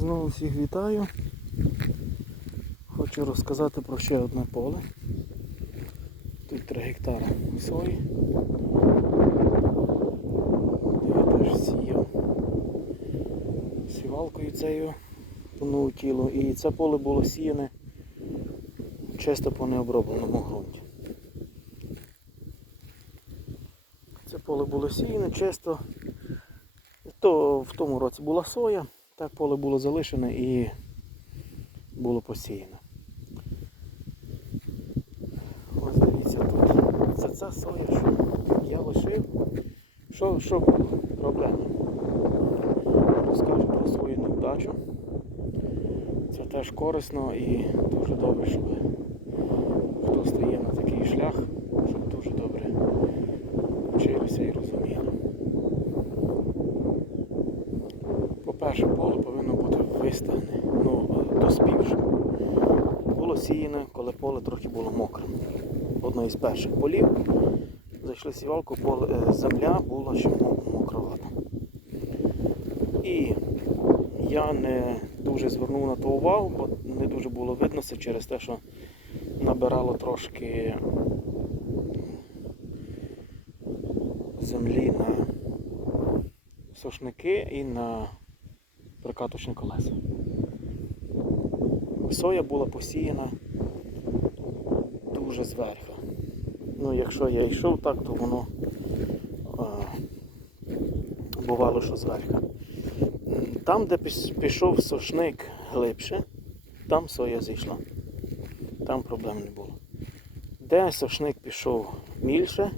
Знову всіх вітаю. Хочу розказати про ще одне поле. Тут 3 гектари сої. Я теж сіяв сівалкою цією по тіло. І це поле було сіяне чисто по необробленому ґрунті. Це поле було сіяне чисто. То в тому році була соя, так поле було залишене і було посіяно. Ось дивіться тут. Це ця соя, що я лишив. Що, що проблема? Розкажу про свою невдачу. Це теж корисно і дуже добре, щоб хто стає на такий шлях, щоб дуже добре вчилися і вистане, ну, доспівши. Було сіяне, коли поле трохи було мокре. Одне із перших полів. Зайшли сівалку, поле, земля була ще мо- мокровата. І я не дуже звернув на то увагу, бо не дуже було видно це через те, що набирало трошки землі на сушники і на прикаточні колеса. Соя була посіяна дуже зверху. Ну, якщо я йшов так, то воно а, бувало, що зверху. Там, де пішов сушник глибше, там соя зійшла. Там проблем не було. Де сушник пішов мільше,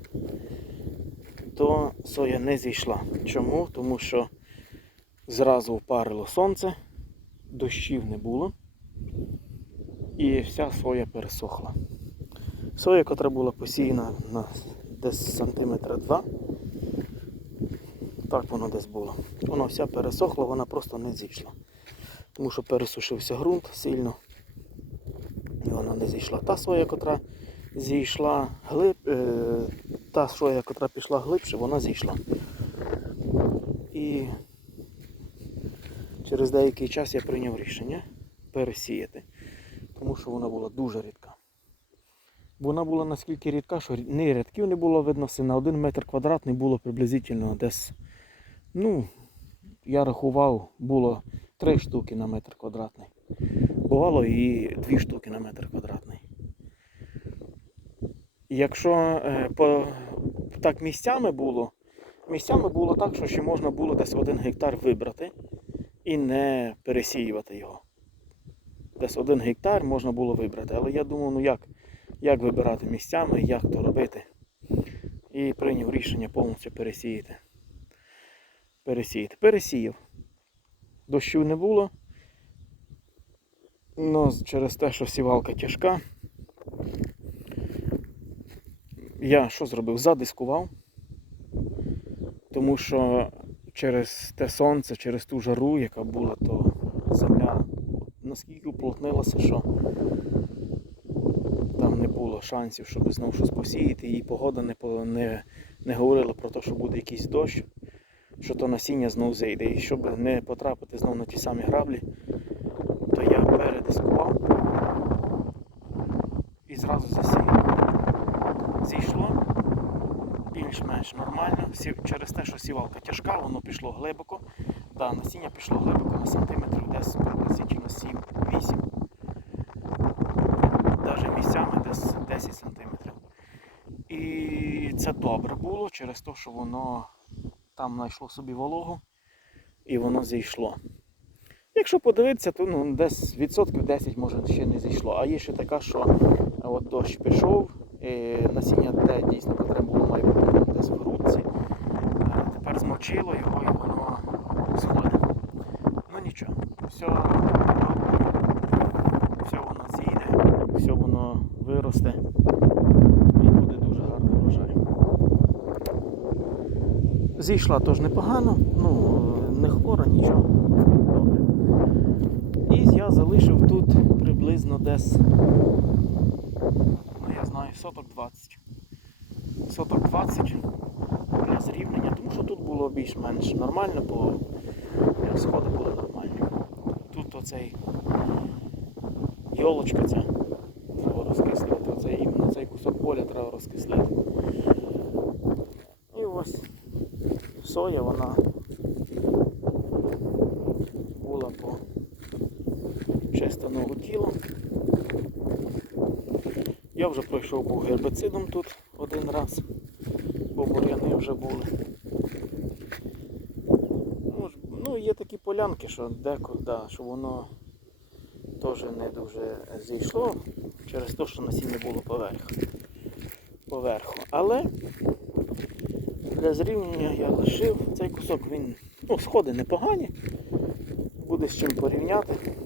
то соя не зійшла. Чому? Тому що зразу впарило сонце, дощів не було, і вся соя пересохла. Соя, яка була посіяна на десь сантиметра два, так воно десь було. Вона вся пересохла, вона просто не зійшла. Тому що пересушився ґрунт сильно. І вона не зійшла. Та соя, котра зійшла глиб, е, та соя, котра пішла глибше, вона зійшла. І через деякий час я прийняв рішення пересіяти, тому що вона була дуже рідка. Вона була наскільки рідка, що ні рядків не було видно, все на один метр квадратний було приблизительно десь, ну, я рахував, було три штуки на метр квадратний. Бувало і дві штуки на метр квадратний. Якщо е, по, так місцями було, місцями було так, що ще можна було десь один гектар вибрати і не пересіювати його. Десь один гектар можна було вибрати. Але я думав, ну як, як вибирати місцями, як то робити. І прийняв рішення повністю пересіяти. Пересіяти. Пересіяв. Дощу не було. Ну, через те, що сівалка тяжка. Я що зробив? Задискував. Тому що через те сонце, через ту жару, яка була, то земля наскільки уплотнилася, що там не було шансів, щоб знову щось посіяти. І погода не, не, не говорила про те, що буде якийсь дощ, що то насіння знову зайде. І щоб не потрапити знову на ті самі граблі, то я передискував і зразу засіяв. Зійшло більш-менш нормально. Через те, що сівалка тяжка, воно пішло глибоко. Да, насіння пішло глибоко на сантиметрів десь приблизительно 7-8. Навіть місцями десь 10 сантиметрів. І це добре було через те, що воно там знайшло собі вологу і воно зійшло. Якщо подивитися, то ну, десь відсотків 10 може ще не зійшло. А є ще така, що от дощ пішов, і насіння те дійсно потрібно було має бути десь в грудці. Е, Тепер змочило його і воно сходить. Ну нічого, все, все воно зійде, все воно виросте і буде дуже гарний врожай. Зійшла теж непогано, ну не хвора, нічого. Добре. І я залишив тут приблизно десь, ну я знаю, соток 20. Соток 20 для зрівняння, тому що тут було більш-менш нормально, бо сходи були нормальні. Оцей йолочка ця. Треба розкислити. Оцей, іменно цей кусок поля треба розкислити. І ось соя вона була по чисто тілом. Я вже пройшов був гербицидом тут один раз, бо бур'яни вже були. Ну, ж- Ну, є такі полянки, що деколи, да, що воно теж не дуже зійшло через те, що насіння було поверх, поверху. Але для зрівняння я лишив цей кусок, він, ну, сходи непогані, буде з чим порівняти.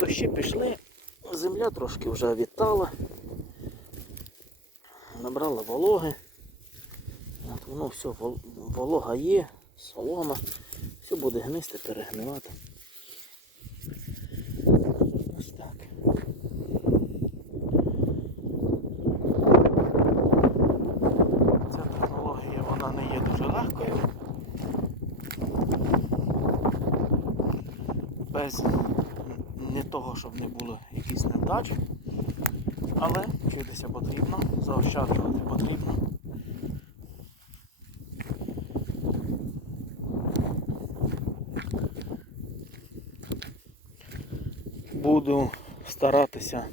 Дощі пішли, земля трошки вже відтала, набрала вологи. От воно все, волога є, солома, все буде гнисти, перегнивати. Ось так. Ця технологія вона не є дуже легкою. Без не того, щоб не було якісь невдачі, але вчитися потрібно, заощаджувати потрібно. Буду старатися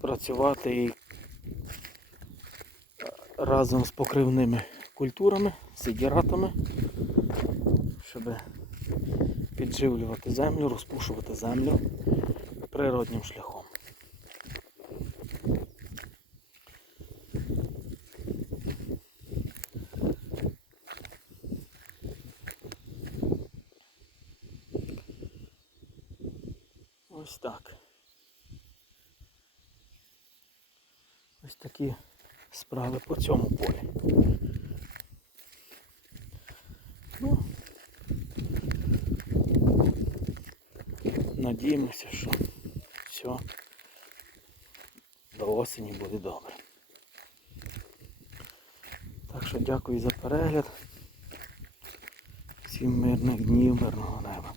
працювати і разом з покривними культурами, сидіратами, щоб підживлювати землю, розпушувати землю природнім шляхом. Ось так. Ось такі справи по цьому полі. Ну, надіємося, що все до осені буде добре. Так що дякую за перегляд. Всім мирних днів, мирного неба.